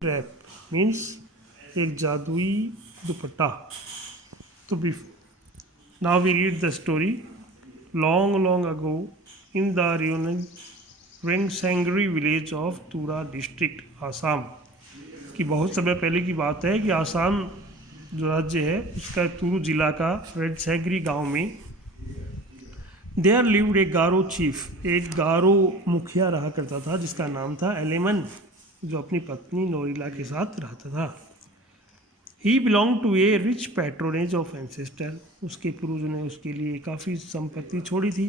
Rap means एक जादुई दुपट्टा। तो now we read the story. Long long ago in the Rengsengri village of Tura district Assam, कि बहुत समय पहले की बात है कि आसाम जो राज्य है उसका तुरु जिला का रेंगसेंगरी गांव में there lived a Garo chief, एक गारो मुखिया रहा करता था जिसका नाम था एलेमन, जो अपनी पत्नी नोरिला के साथ रहता था। He belong to a rich patronage of ancestor, उसके पूर्वजों ने उसके लिए काफ़ी संपत्ति छोड़ी थी।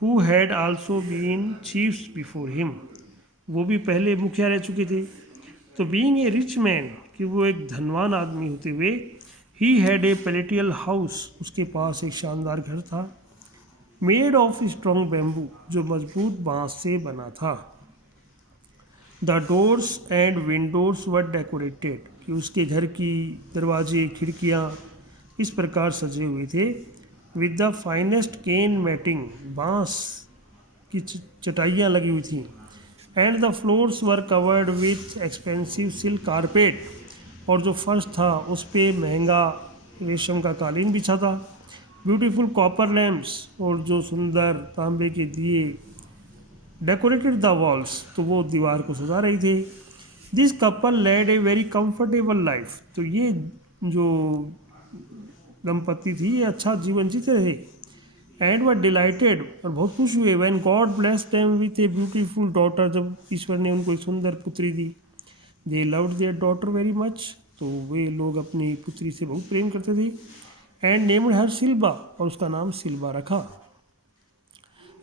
Who had also been chiefs before him, वो भी पहले मुखिया रह चुके थे। तो बीइंग ए रिच मैन, कि वो एक धनवान आदमी होते हुए, ही हैड ए पैलेटियल हाउस, उसके पास एक शानदार घर था, मेड ऑफ स्ट्रॉन्ग बैम्बू, जो मजबूत बांस से बना था। The doors and Windows were decorated, कि उसके घर की दरवाजे खिड़कियाँ इस प्रकार सजे हुए थे। With the finest cane matting, बांस की चटाइयाँ लगी हुई थी। And the floors were covered with expensive silk carpet, और जो फर्श था उस पर महंगा रेशम का कालीन बिछा था। ब्यूटीफुल कॉपर लैम्प्स, और जो सुंदर तांबे के दिए डेकोरेटेड द वॉल्स, तो वो दीवार को सजा रही थी। This couple led a very comfortable life, तो ये जो दंपति थी ये अच्छा जीवन जीते रहे। एंड वर डिलाइटेड, और बहुत खुश हुए, when God blessed them with a beautiful daughter, जब ईश्वर ने उनको एक सुंदर पुत्री दी। They loved their daughter very much, तो वे लोग अपनी पुत्री से बहुत प्रेम करते थे। एंड नेम्ड हर सिल्बा, और उसका नाम सिल्बा रखा।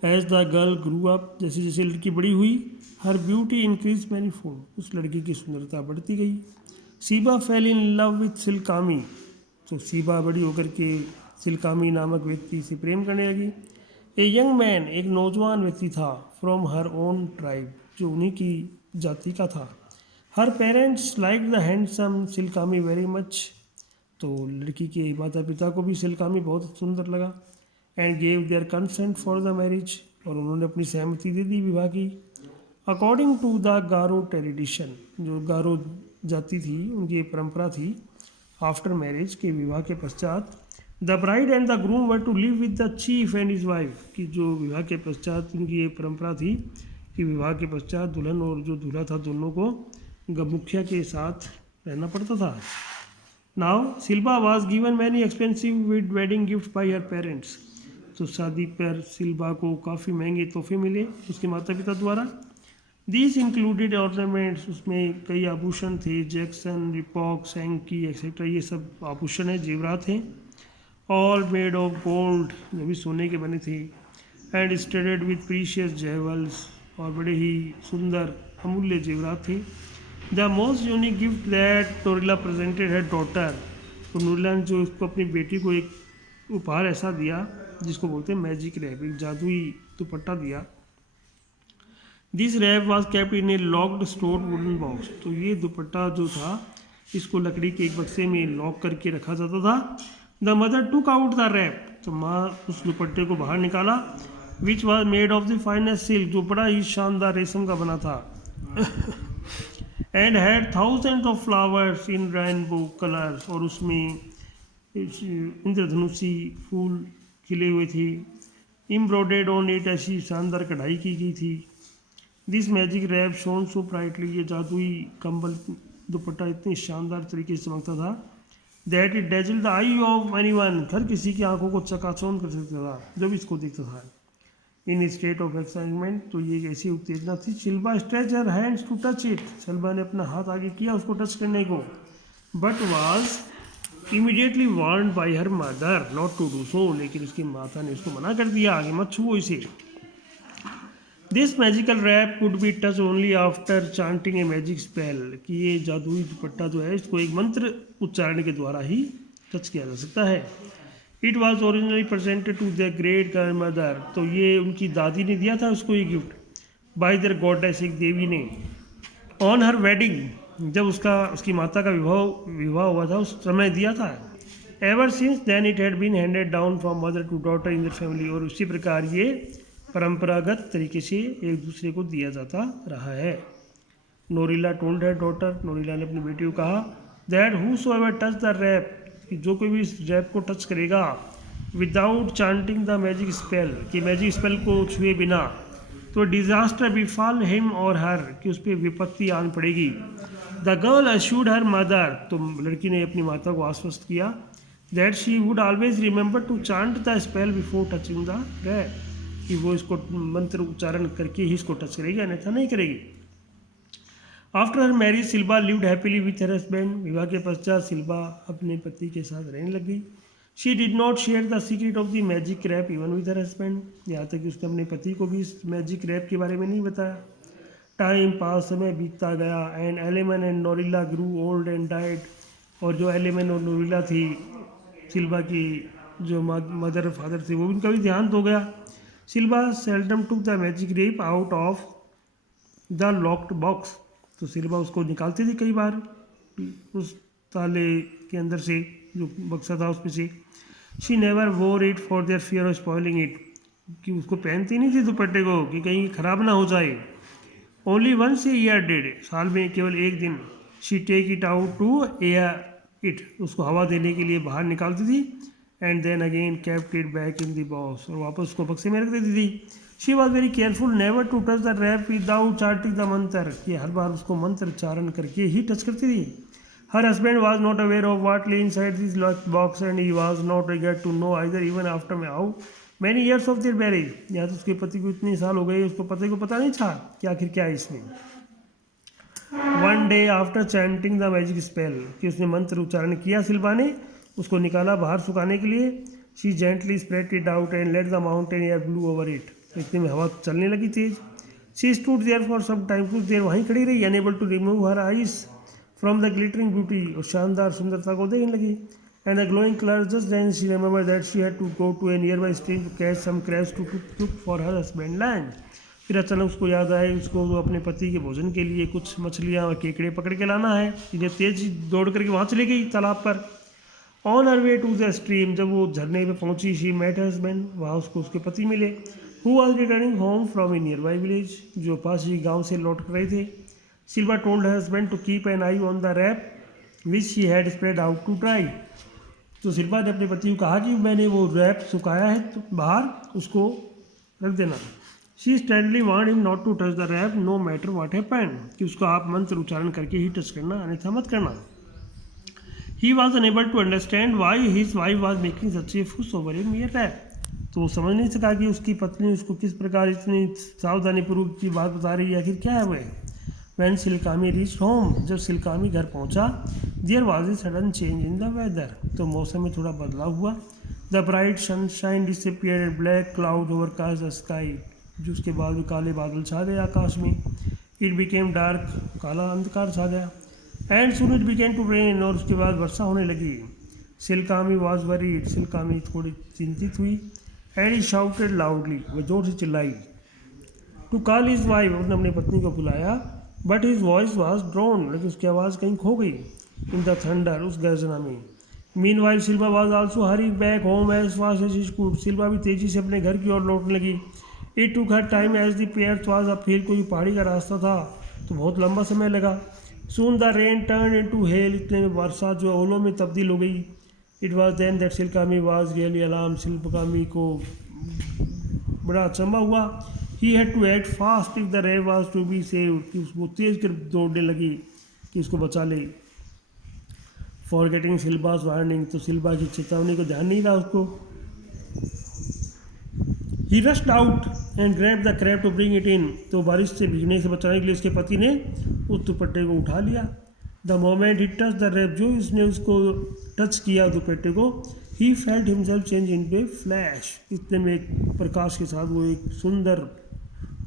As the girl grew up, जैसे जैसे लड़की बड़ी हुई, her beauty increase many fold, उस लड़की की सुंदरता बढ़ती गई। सीबा फेल इन लव विथ सिल्कामी, तो सीबा बड़ी होकर के सिल्कामी नामक व्यक्ति से प्रेम करने लगी। ए यंग मैन, एक नौजवान व्यक्ति था, फ्रॉम हर ओन ट्राइब, जो उन्हीं की जाति का था। Her parents like the handsome Silkami very much, तो लड़की के माता पिता को भी सिल्कामी बहुत सुंदर लगा। And gave their consent for the marriage, और उन्होंने अपनी सहमति दे दी विवाह की। According to the Garo tradition, जो गारो जाति थी उनकी परंपरा थी, आफ्टर मैरिज, के विवाह के पश्चात, the bride and the groom were to live with the chief and his wife, कि जो विवाह के पश्चात उनकी ये परंपरा थी कि विवाह के पश्चात दुल्हन और जो दूल्हा था दोनों को मुखिया के साथ रहना पड़ता था। Now Silba was given many expensive with wedding gift by her parents, तो शादी पर सिल्बा को काफ़ी महंगे तोहफे मिले उसके माता पिता द्वारा। दीज इंक्लूडेड ऑर्नामेंट्स, उसमें कई आभूषण थे, जैक्सन, रिपॉक, सैंकी एक्सेट्रा, ये सब आभूषण है, जेवरात हैं। ऑल मेड ऑफ गोल्ड, जो भी सोने के बने थे। And studded with precious jewels, और बड़े ही सुंदर अमूल्य जेवरात थे। The most unique gift that Norila presented her daughter, तो नोरिला ने जो उसको अपनी बेटी को एक उपहार ऐसा दिया जिसको बोलते हैं मैजिक रैप, एक जादुई दुपट्टा दिया। This wrap was kept in a locked stored wooden box, तो ये दुपट्टा जो था इसको लकड़ी के एक बक्से में लॉक करके रखा जाता था। The mother took out the wrap, तो माँ उस दुपट्टे को बाहर निकाला। Which was made of the finest silk, जो बड़ा ही शानदार रेशम का बना था। And had thousand of flowers in rainbow colours, और उसमें इंद्रधनुषी फूल खिले हुए थे। एम्ब्रॉयडर्ड ऑन इट, ऐसी शानदार कढ़ाई की गई थी। This magic wrap shone so brightly, ये जादुई कंबल दुपट्टा इतनी शानदार तरीके से चमकता था, that it dazzle the eye of anyone, हर किसी की आंखों को चकाचौंध कर सकता था जब इसको देखता था। इन स्टेट ऑफ एक्साइटमेंट, तो ये एक ऐसी उत्तेजना थी। Silba stretch her hands to touch it, Silba ने अपना हाथ आगे किया उसको टच करने को, but was immediately warned by her mother not to do so, लेकिन उसकी माता ने उसको मना कर दिया, आगे मत छुओ इसे। This magical wrap could be touch only after chanting a magic spell, कि ये जादुई दुपट्टा जो है इसको एक मंत्र उच्चारण के द्वारा ही टच किया जा सकता है। It was originally presented to the great grand mother, तो ये उनकी दादी ने दिया था उसको ये गिफ्ट, बाई दर गॉडेस, एक देवी ने, ऑन हर वेडिंग, जब उसकी माता का विवाह हुआ था उस समय दिया था। Ever since then it had been handed down from mother to daughter in the family, और उसी प्रकार ये परंपरागत तरीके से एक दूसरे को दिया जाता रहा है। नोरिला टोल्ड हर डॉटर, नोरिला ने अपनी बेटी को कहा, that whosoever touch the wrap, कि जो कोई भी इस रैप को टच करेगा, without chanting the magic spell, कि मैजिक स्पेल को छुए बिना, तो डिजास्टर बिफॉल हिम और हर, कि उस पर विपत्ति आन पड़ेगी। The girl assured her mother, तो लड़की ने अपनी माता को आश्वस्त किया, that she would always remember to chant the spell before touching the wrap, कि वो इसको मंत्र उच्चारण करके ही इसको टच करेगी, अन्यथा नहीं करेगी। After her marriage Silva lived happily with her husband, विवाह के पश्चात सिल्वा अपने पति के साथ रहने लगी। She did not share the secret of the magic wrap even with her husband, यहाँ तक कि उसने अपने पति को भी इस मैजिक रैप के बारे में नहीं बताया। टाइम पास, समय बीतता गया, and Aleman and Norila grew old and died, और जो एलेमन और नोरिला थी, सिल्वा की जो मदर फादर थे, वो उनका भी देहांत हो गया। Silva seldom took the magic wrap out of the locked box, तो सिल्वा उसको निकालती थी कई बार उस ताले के अंदर से, जो बक्सा था उसमें से। शी नेवर वोर it for their fear of spoiling it, कि उसको पहनती नहीं थी दुपट्टे को कि कहीं ख़राब ना हो जाए। Only once a year did, साल में केवल एक दिन। She take it out to air it, उसको हवा देने के लिए बाहर निकालती थी, and then again kept it back in the box, और वापस उसको बक्से में रख देती थी। She was very careful never to touch the wrap without charting the mantra, कि हर बार उसको मंत्र उच्चारण करके ही टच करती थी। Her husband was not aware of what lay inside this locked box, and he was not eager to know either even after में how many years of their marriage, यहाँ तो उसके पति को इतने साल हो गए, उसको पति को पता नहीं था कि आखिर क्या है इसमें। One day after chanting the magic spell, कि उसने मंत्र उच्चारण किया सिल्वा ने, उसको निकाला बाहर सुखाने के लिए। She gently spread it out and let the mountain air blow over it, इतने में हवा चलने लगी तेज। She stood there for some time, कुछ देर वहीं खड़ी रही, unable to remove her eyes from the glittering beauty, और शानदार सुंदरता को देखने लगी। And the glowing colour just then she remember that she had to go to a nearby stream to catch some crabs to cook for her husband land. फिर अचानक उसको याद आया उसको अपने पति के भोजन के लिए कुछ मछलियाँ और केकड़े पकड़ के लाना है, इन्हें तेज दौड़ करके वहाँ चली गई तालाब पर। On her way to the stream, जब वो झरने पे पहुंची, शी मेट हस्बैंड, वहाँ उसको उसके पति मिले, who was returning home from a nearby village, जो पास ही गाँव से लौट कर रहे थे। Silva told her husband to keep an eye on the wrap which she had spread out to dry, तो सिल्वा ने अपने पति को कहा कि मैंने वो रैप सुखाया है तो बाहर उसको रख देना। She sternly want him not to touch the wrap no matter what happened, कि उसको आप मंत्र उच्चारण करके ही टच करना, अन्यथा मत करना। He was unable to understand why his wife was making such a fuss over A मियर rap, तो वो समझ नहीं सका कि उसकी पत्नी उसको किस प्रकार इतनी सावधानीपूर्वक की बात बता रही है, आखिर क्या है वह। वैन सिलकामी रीच होम, जब सिलकामी घर पहुंचा, there was a sudden change in the weather, तो मौसम में थोड़ा बदलाव हुआ। The bright sunshine disappeared and black cloud overcast the sky, जो उसके बाद भी काले बादल छा गए आकाश में। इट बिकेम डार्क, काला अंधकार छा गया। And soon it began to rain, और उसके बाद वर्षा होने लगी। सिलकामी वॉज वरीड, सिलकामी थोड़ी चिंतित हुई। एंड ही शाउटेड लाउडली, वह जोर से चिल्लाई। टू कॉल हिज वाइफ, उसने अपनी पत्नी को बुलाया, but his voice was drone, लेकिन उसकी आवाज़ कहीं खो गई इन द थंडर, उस गर्जना में। Meanwhile Silva was also hurry back home as fast as she could, Silva भी तेजी से अपने घर की ओर लौटने लगी। It took her time as the pair was uphill, कोई पहाड़ी का रास्ता था तो बहुत लंबा समय लगा। Soon the rain turn into hail, इतने में वर्षा जो ओलों में तब्दील हो गई। It was then that Silkami was really alarm, Silkami को बड़ा अचंभा हुआ। He had to act fast if the wrap was to be saved, कि उसको तेज कर दौड़ने लगी कि उसको बचा ले। फॉर गेटिंग सिल्वास वार्निंग, तो सिल्वा की चेतावनी को ध्यान नहीं रहा उसको। He rushed out and grab the crab to bring it in, तो बारिश से भीगने से बचाने के लिए उसके पति ने उस दुपट्टे को उठा लिया। The moment he touch the wrap, जो इसने उसको टच किया दुपट्टे को, he felt himself change into flash, इतने में एक प्रकाश के साथ वो एक सुंदर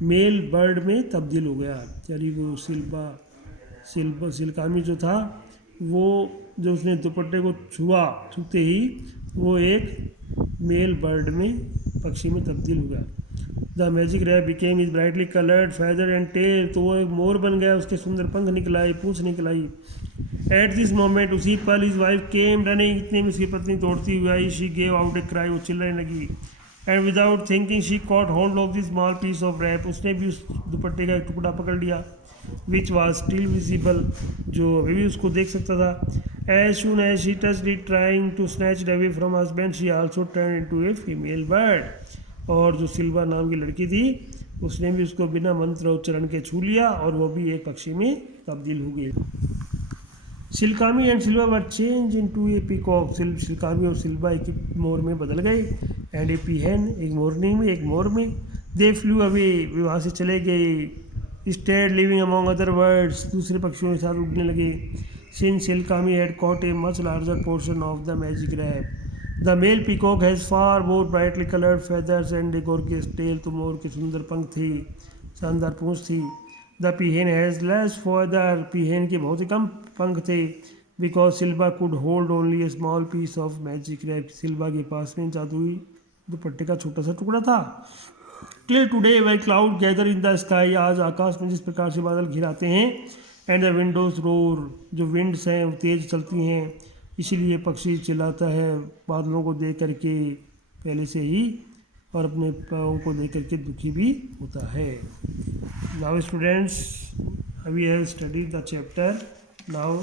मेल बर्ड में तब्दील हो गया। यानी वो सिलकामी जो था, वो जो उसने दुपट्टे को छूते ही वो एक मेल बर्ड में, पक्षी में तब्दील हो गया। The magic wrap became is brightly coloured feather and tail, तो वो एक मोर बन गया, उसके सुंदर पंख निकल आई, पूंछ निकल आई। एट दिस मोमेंट, उसी पल, हिज वाइफ केम रनिंग, इतने में उसकी पत्नी दौड़ती हुई आई। She gave out a cry, वो चिल्लाने लगी। And without thinking she caught hold of the small piece of wrap, उसने भी उस दुपट्टे का एक टुकड़ा पकड़ लिया, विच वॉज स्टिल विजिबल, जो अभी भी उसको देख सकता था। As soon as she touched it trying to snatch away from husband she also turn into a female bird, और जो सिल्वा नाम की लड़की थी उसने भी उसको बिना मंत्र उच्चारण के छू लिया और वो भी एक पक्षी में तब्दील हो गई। Silkami and Silva were change into a peacock, Silkami और सिल्वा एक मोर में बदल गए, एंड ए पीहन एक मोरनी में, एक मोर में। दे फ्लू अवे, वे वहाँ से चले गए। Stayed living among other birds, दूसरे पक्षियों के साथ उड़ने लगे। Since Silkami had caught a much larger portion of the magic wrap, the male peacock has far more brightly coloured feathers and a gorgeous tail, तो मोर के सुंदर पंख थे, शानदार पूंछ थी। The peahen has less feather, peahen के बहुत ही कम पंख थे। Because Silva could hold only a small piece of magic rap, सिल्वा के पास में जादुई दुपट्टे का छोटा सा टुकड़ा था। Till today way cloud gather in the sky, आज आकाश में जिस प्रकार से बादल घिराते हैं। एंड द विंडोज रोर, जो विंड्स हैं वो तेज चलती हैं, इसीलिए पक्षी चिल्लाता है बादलों को देख करके पहले से ही, और अपने पाँव को देख करके दुखी भी होता है। Now students, we have studied the chapter, now